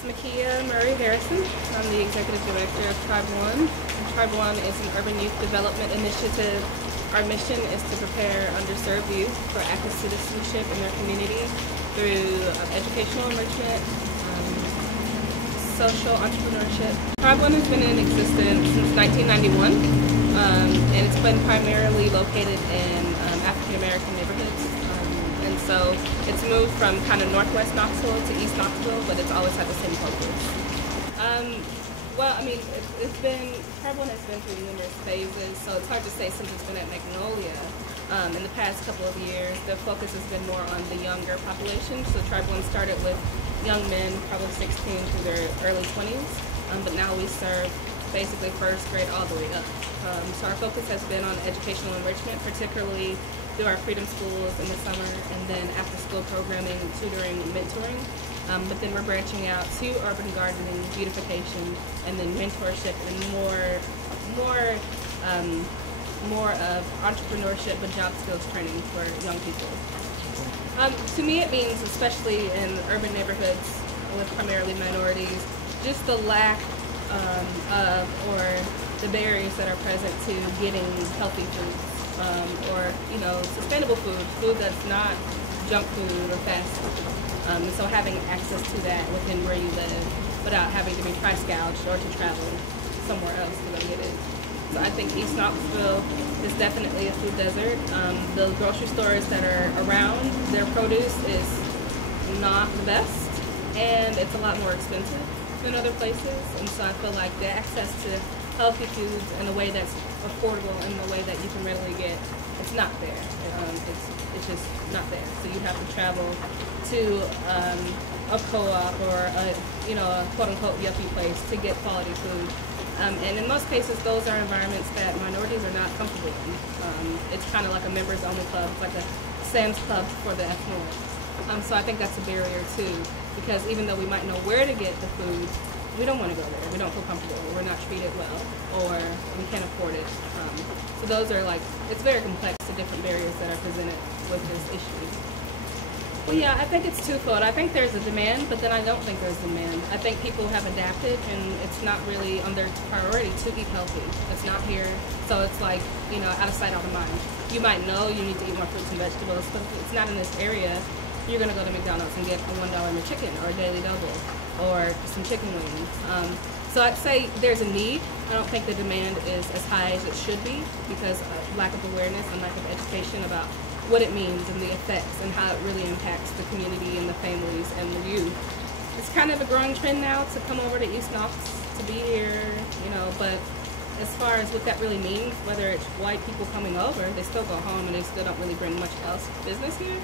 Mickeeya Murray Harrison. I'm the Executive Director of Tribe One. Tribe One is an urban youth development initiative. Our mission is to prepare underserved youth for active citizenship in their community through educational enrichment, social entrepreneurship. Tribe One has been in existence since 1991, and it's been primarily located in African American neighborhoods. And so it's moved from kind of northwest Knoxville to East Knoxville, but it's always had the same focus. Well, I mean, Tribe One has been through numerous phases, so it's hard to say since it's been at Magnolia. In the past couple of years, the focus has been more on the younger population. So Tribe One started with young men, probably 16 to their early 20s, but now we serve basically first grade all the way up. So our focus has been on educational enrichment, particularly through our freedom schools in the summer, and then after school programming, tutoring, and mentoring. But then we're branching out to urban gardening, beautification, and then mentorship and more of entrepreneurship and job skills training for young people. To me it means, especially in urban neighborhoods with primarily minorities, just the lack of or the barriers that are present to getting healthy foods or sustainable food that's not junk food or fast food. And so having access to that within where you live without having to be price gouged or to travel somewhere else to go get it. So I think East Knoxville is definitely a food desert. The grocery stores that are around, their produce is not the best, and it's a lot more expensive than other places. And so I feel like the access to healthy foods in a way that's affordable and in a way that you can readily get, it's not there. It's just not there. So you have to travel to a co-op or a quote-unquote yuppie place to get quality food. And in most cases, those are environments that minorities are not comfortable in. It's kind of like a members-only club, like a Sam's Club for the affluent. So I think that's a barrier too, because even though we might know where to get the food, we don't want to go there. We don't feel comfortable. We're not treated well, or we can't afford it. So those are it's very complex, the different barriers that are presented with this issue. Well, yeah, I think it's twofold. I think there's a demand, but then I don't think there's demand. I think people have adapted, and it's not really on their priority to eat healthy. It's not here, so it's out of sight, out of mind. You might know you need to eat more fruits and vegetables, but if it's not in this area, you're going to go to McDonald's and get a $1 McChicken or a Daily Double or some chicken wings. So I'd say there's a need. I don't think the demand is as high as it should be because of lack of awareness and lack of education about what it means and the effects and how it really impacts the community and the families and the youth. It's kind of a growing trend now to come over to East Knox, to be here, but as far as what that really means, whether it's white people coming over, they still go home and they still don't really bring much else business here.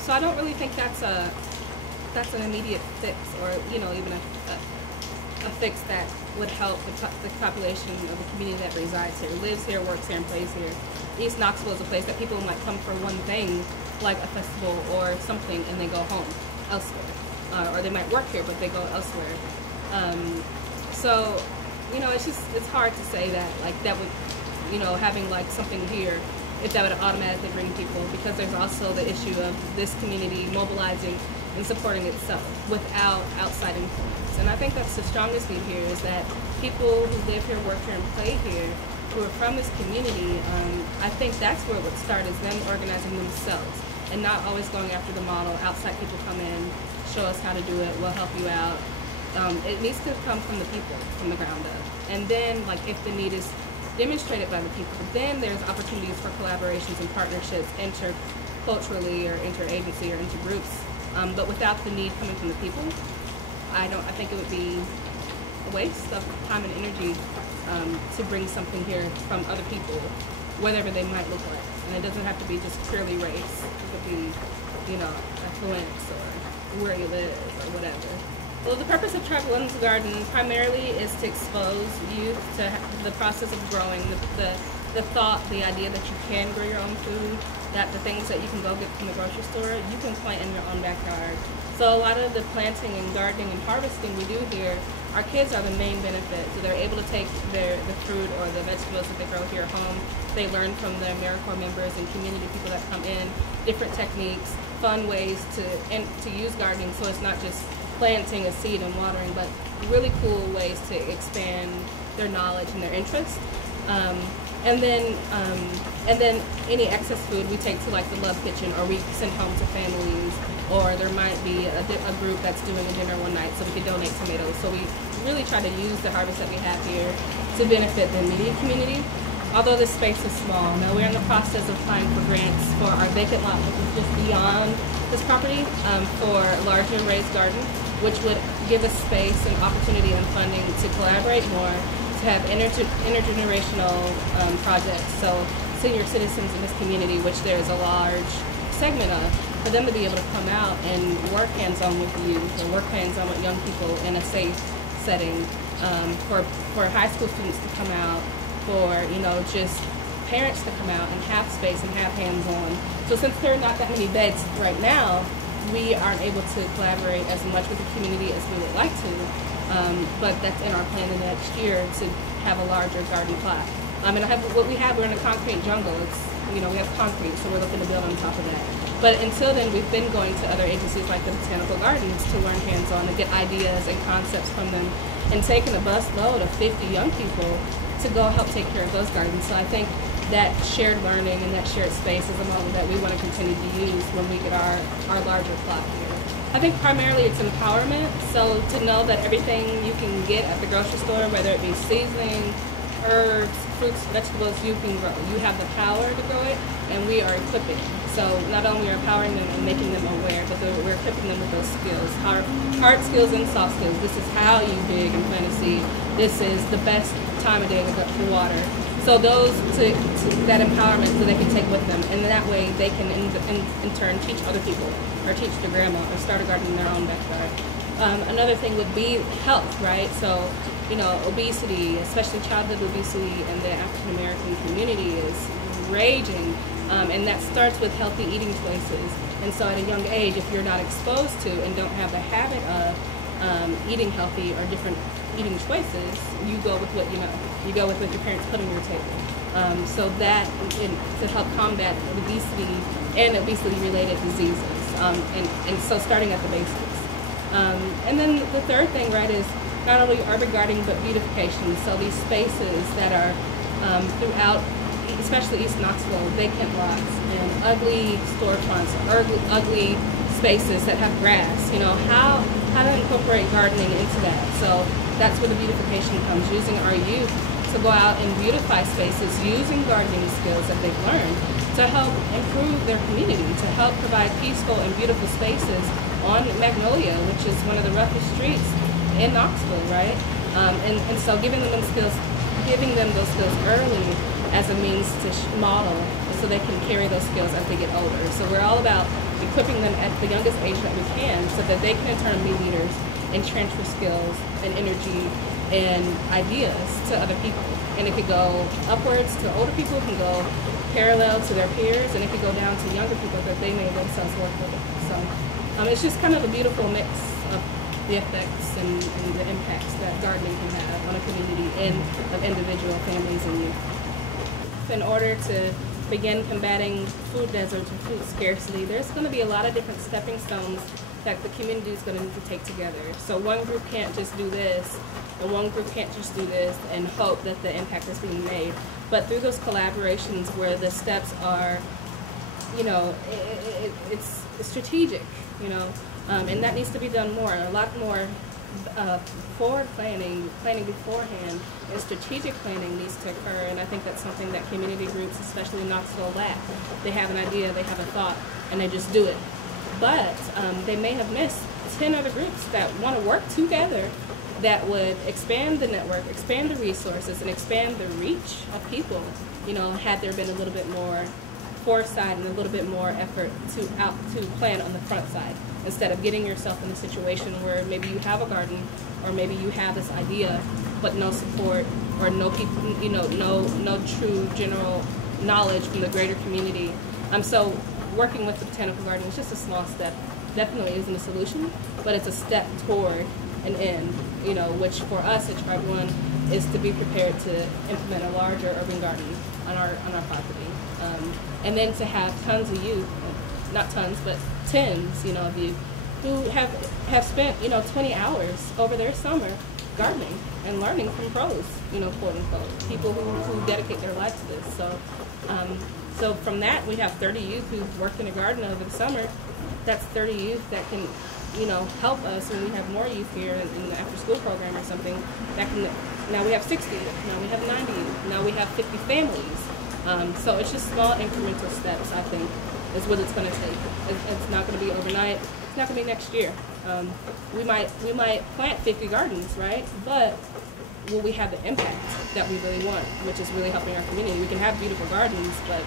So I don't really think that's an immediate fix, or even a fix that would help the population of the community that resides here, lives here, works here, and plays here. East Knoxville is a place that people might come for one thing, like a festival or something, and they go home elsewhere. Or they might work here, but they go elsewhere. So, it's hard to say that, that would, having something here, if that would automatically bring people, because there's also the issue of this community mobilizing and supporting itself without outside influence. And I think that's the strongest need here, is that people who live here, work here, and play here, who are from this community, I think that's where it would start, is them organizing themselves and not always going after the model. Outside people come in, show us how to do it, we'll help you out. It needs to come from the people, from the ground up. And then, if the need is demonstrated by the people, then there's opportunities for collaborations and partnerships interculturally or interagency or intergroups. But without the need coming from the people, I think it would be a waste of time and energy to bring something here from other people, whatever they might look like. And it doesn't have to be just purely race. It could be, affluence or where you live or whatever. Well, the purpose of Tribe One's garden primarily is to expose youth to the process of growing, the thought, the idea that you can grow your own food, that the things that you can go get from the grocery store, you can plant in your own backyard. So a lot of the planting and gardening and harvesting we do here, our kids are the main benefit. So they're able to take the fruit or the vegetables that they grow here home. They learn from the AmeriCorps members and community people that come in, different techniques, fun ways to use gardening, so it's not just planting a seed and watering, but really cool ways to expand their knowledge and their interest. And then any excess food we take to like the Love Kitchen, or we send home to families, or there might be a group that's doing a dinner one night, so we can donate tomatoes. So we really try to use the harvest that we have here to benefit the immediate community. Although this space is small, now we're in the process of applying for grants for our vacant lot, which is just beyond this property, for a larger raised garden, which would give us space and opportunity and funding to collaborate more, to have intergenerational projects. So senior citizens in this community, which there's a large segment of, for them to be able to come out and work hands-on with youth, or work hands-on with young people in a safe setting, for high school students to come out, for just parents to come out and have space and have hands-on. So since there are not that many beds right now, we aren't able to collaborate as much with the community as we would like to, but that's in our plan in the next year to have a larger garden plot. And we're in a concrete jungle. We have concrete, so we're looking to build on top of that. But until then, we've been going to other agencies like the Botanical Gardens to learn hands-on and get ideas and concepts from them, and taking a bus load of 50 young people to go help take care of those gardens. So I think that shared learning and that shared space is a model that we want to continue to use when we get our larger plot here. I think primarily it's empowerment. So to know that everything you can get at the grocery store, whether it be seasoning, herbs, fruits, vegetables, you can grow. You have the power to grow it, and we are equipping. So not only are we empowering them and making them aware, but we're equipping them with those skills, hard skills and soft skills. This is how you dig and plant a seed. This is the best time of day to go to water. So those to that empowerment, so they can take with them, and that way they can in turn teach other people, or teach their grandma, or start a garden in their own backyard. Another thing would be health, right? So obesity, especially childhood obesity in the African American community, is raging, and that starts with healthy eating choices. And so at a young age, if you're not exposed to and don't have the habit of eating healthy or different eating choices, you go with what you know. You go with what your parents put on your table. So that, to help combat obesity and obesity-related diseases, and so starting at the basics. And then the third thing, right, is not only urban gardening but beautification. So these spaces that are throughout, especially East Knoxville, vacant lots and ugly storefronts, ugly spaces that have grass. How to incorporate gardening into that. So that's where the beautification comes, using our youth to go out and beautify spaces using gardening skills that they've learned to help improve their community, to help provide peaceful and beautiful spaces on Magnolia, which is one of the roughest streets in Knoxville, right? And so giving them those skills early as a means to model, so they can carry those skills as they get older. So we're all about equipping them at the youngest age that we can, so that they can in turn be leaders and transfer skills and energy and ideas to other people. And it could go upwards to older people, it can go parallel to their peers, and it could go down to younger people that they may themselves work with. So it's just kind of a beautiful mix of the effects and the impacts that gardening can have on a community and of individual families and youth. In order to begin combating food deserts or food scarcity, there's going to be a lot of different stepping stones that the community is going to need to take together. So one group can't just do this, and one group can't just do this and hope that the impact is being made. But through those collaborations where the steps are, it's strategic, and that needs to be done more, a lot more. Forward planning beforehand, and strategic planning needs to occur, and I think that's something that community groups, especially in Knoxville, lack. They have an idea, they have a thought, and they just do it. But they may have missed 10 other groups that want to work together that would expand the network, expand the resources, and expand the reach of people, had there been a little bit more foresight and a little bit more effort to plan on the front side, instead of getting yourself in a situation where maybe you have a garden, or maybe you have this idea but no support, or no people, no true general knowledge from the greater community. So working with the Botanical Garden is just a small step. Definitely isn't a solution, but it's a step toward an end, which for us at Tribe One is to be prepared to implement a larger urban garden on our property. And then to have tons of youth, not tons, but tens, of youth, who have spent, 20 hours over their summer gardening and learning from pros, quote unquote, people who dedicate their life to this. So from that, we have 30 youth who've worked in a garden over the summer. That's 30 youth that can, help us, and we have more youth here in the after-school program or something that can. Now we have 60 youth, now we have 90 youth, now we have 50 families. So it's just small incremental steps, I think, is what it's going to take. It's not going to be overnight. It's not going to be next year. We might plant 50 gardens, right? But will we have the impact that we really want, which is really helping our community? We can have beautiful gardens, but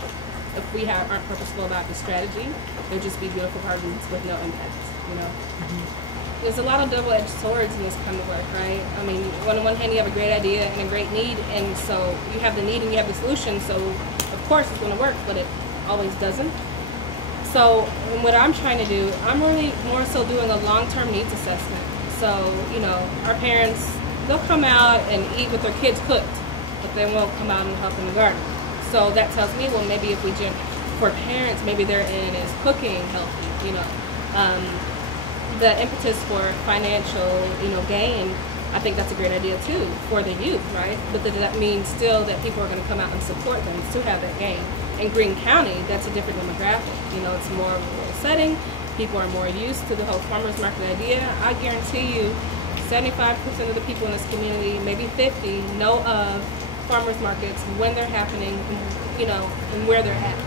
if we aren't purposeful about the strategy, they'll just be beautiful gardens with no impact, Mm-hmm. There's a lot of double-edged swords in this kind of work, right? I mean, on one hand, you have a great idea and a great need, and so you have the need and you have the solution, so of course it's going to work, but it always doesn't. So what I'm trying to do, I'm really more so doing a long-term needs assessment. So, our parents, they'll come out and eat what their kids cooked, but they won't come out and help in the garden. So that tells me, well, maybe if for parents, maybe their end is cooking healthy, the impetus for financial, gain, I think that's a great idea too for the youth, right? But that means still that people are going to come out and support them to have that gain. In Greene County, that's a different demographic. It's more of a rural setting. People are more used to the whole farmers market idea. I guarantee you, 75% of the people in this community, maybe 50, know of farmers markets, when they're happening, and where they're at.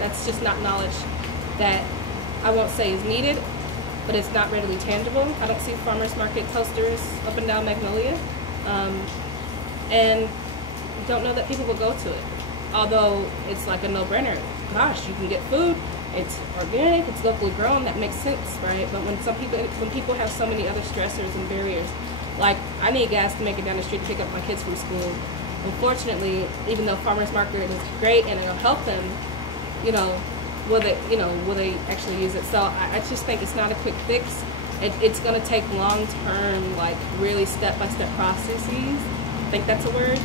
That's just not knowledge that I won't say is needed, but it's not readily tangible. I don't see farmers market toasters up and down Magnolia, and don't know that people will go to it. Although it's like a no-brainer. Gosh, you can get food, it's organic, it's locally grown, that makes sense, right? But when people have so many other stressors and barriers, like I need gas to make it down the street to pick up my kids from school. Unfortunately, even though farmers market is great and it'll help them, will they actually use it? So I just think it's not a quick fix. It's going to take long-term, like really step-by-step processes. I think that's a word.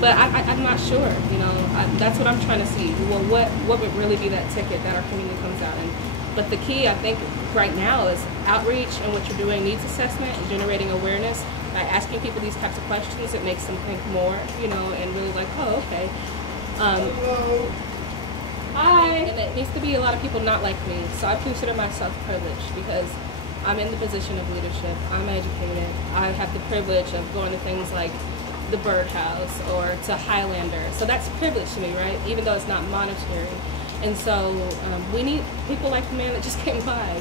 But I'm not sure, that's what I'm trying to see. Well, what would really be that ticket that our community comes out in? But the key, I think, right now is outreach and what you're doing, needs assessment, and generating awareness. By asking people these types of questions, it makes them think more, and really like, oh, okay. Hi. And it needs to be a lot of people not like me. So I consider myself privileged because I'm in the position of leadership. I'm educated. I have the privilege of going to things like the Birdhouse or to Highlander. So that's privilege to me, right? Even though it's not monetary. And so we need people like the man that just came by,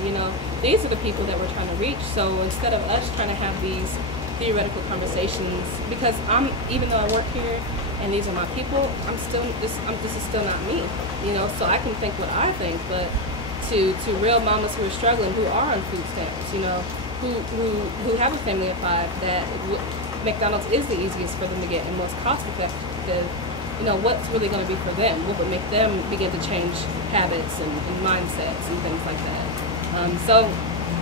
These are the people that we're trying to reach. So instead of us trying to have these theoretical conversations, because even though I work here and these are my people, this is still not me, So I can think what I think, but to real mamas who are struggling, who are on food stamps, who have a family of 5, that McDonald's is the easiest for them to get and most cost effective. What's really going to be for them? What would make them begin to change habits and mindsets and things like that? So,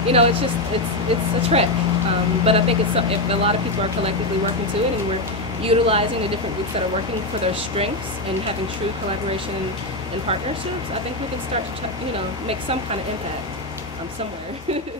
it's a trek. But I think if a lot of people are collectively working to it, and we're utilizing the different groups that are working for their strengths and having true collaboration and partnerships, I think we can start to, make some kind of impact somewhere.